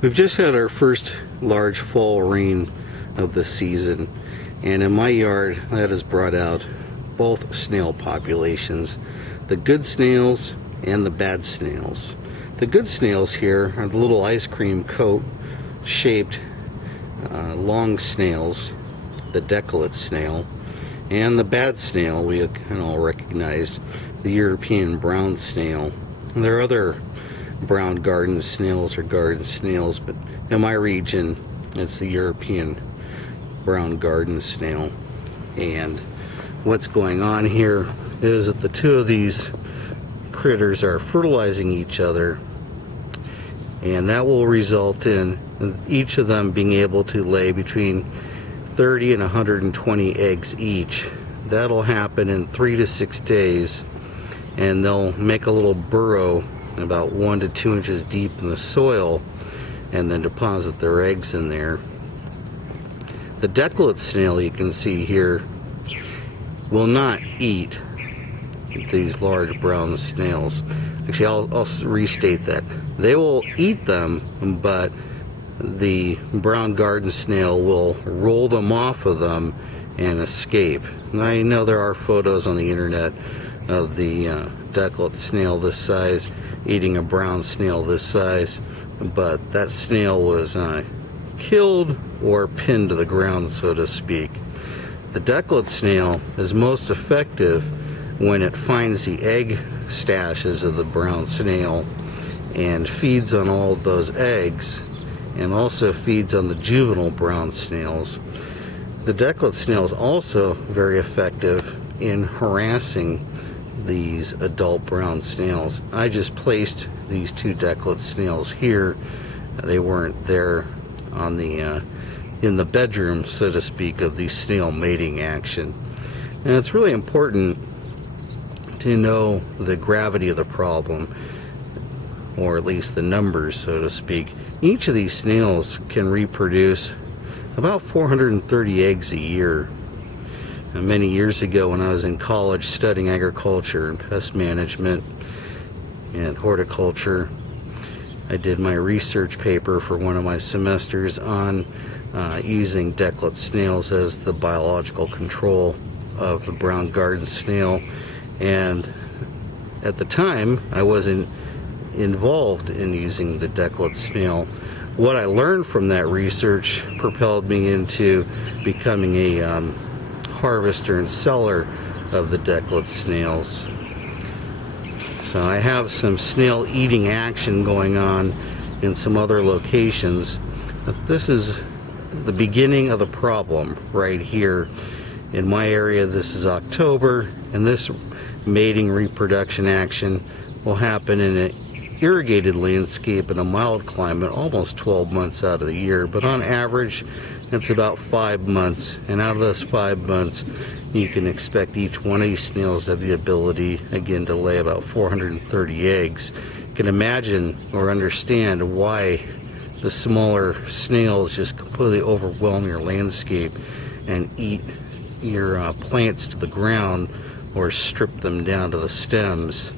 We've just had our first large fall rain of the season, and in my yard that has brought out both snail populations, the good snails and the bad snails. The good snails here are the little ice cream coat shaped long snails, the Decollate snail, and the bad snail we can all recognize, the European brown snail. And there are other brown garden snails or garden snails, but in my region it's the European brown garden snail. And what's going on here is that the two of these critters are fertilizing each other, and that will result in each of them being able to lay between 30 and 120 eggs each. That'll happen in 3 to 6 days, and they'll make a little burrow about 1 to 2 inches deep in the soil and then deposit their eggs in there. The Decollate snail you can see here will not eat these large brown snails. Actually, I'll restate that. They will eat them, but the brown garden snail will roll them off of them and escape. And I know there are photos on the internet of the Decollate snail this size eating a brown snail this size, but that snail was killed or pinned to the ground, so to speak. The Decollate snail is most effective when it finds the egg stashes of the brown snail and feeds on all of those eggs, and also feeds on the juvenile brown snails. The Decollate snail is also very effective in harassing these adult brown snails. I just placed these two Decollate snails here. They weren't there on the in the bedroom, so to speak, of the snail mating action. And it's really important to know the gravity of the problem, or at least the numbers, so to speak. Each of these snails can reproduce about 430 eggs a year. And many years ago, when I was in college studying agriculture and pest management and horticulture, I did my research paper for one of my semesters on using Decollate snails as the biological control of the brown garden snail. And at the time, I wasn't involved in using the Decollate snail. What I learned from that research propelled me into becoming a harvester and seller of the Decollate snails. So I have some snail eating action going on in some other locations, but this is the beginning of the problem right here. In my area, this is October, and this mating reproduction action will happen in an irrigated landscape in a mild climate almost 12 months out of the year, but on average it's about 5 months, and out of those 5 months you can expect each one of these snails to have the ability again to lay about 430 eggs. You can imagine or understand why the smaller snails just completely overwhelm your landscape and eat your plants to the ground or strip them down to the stems.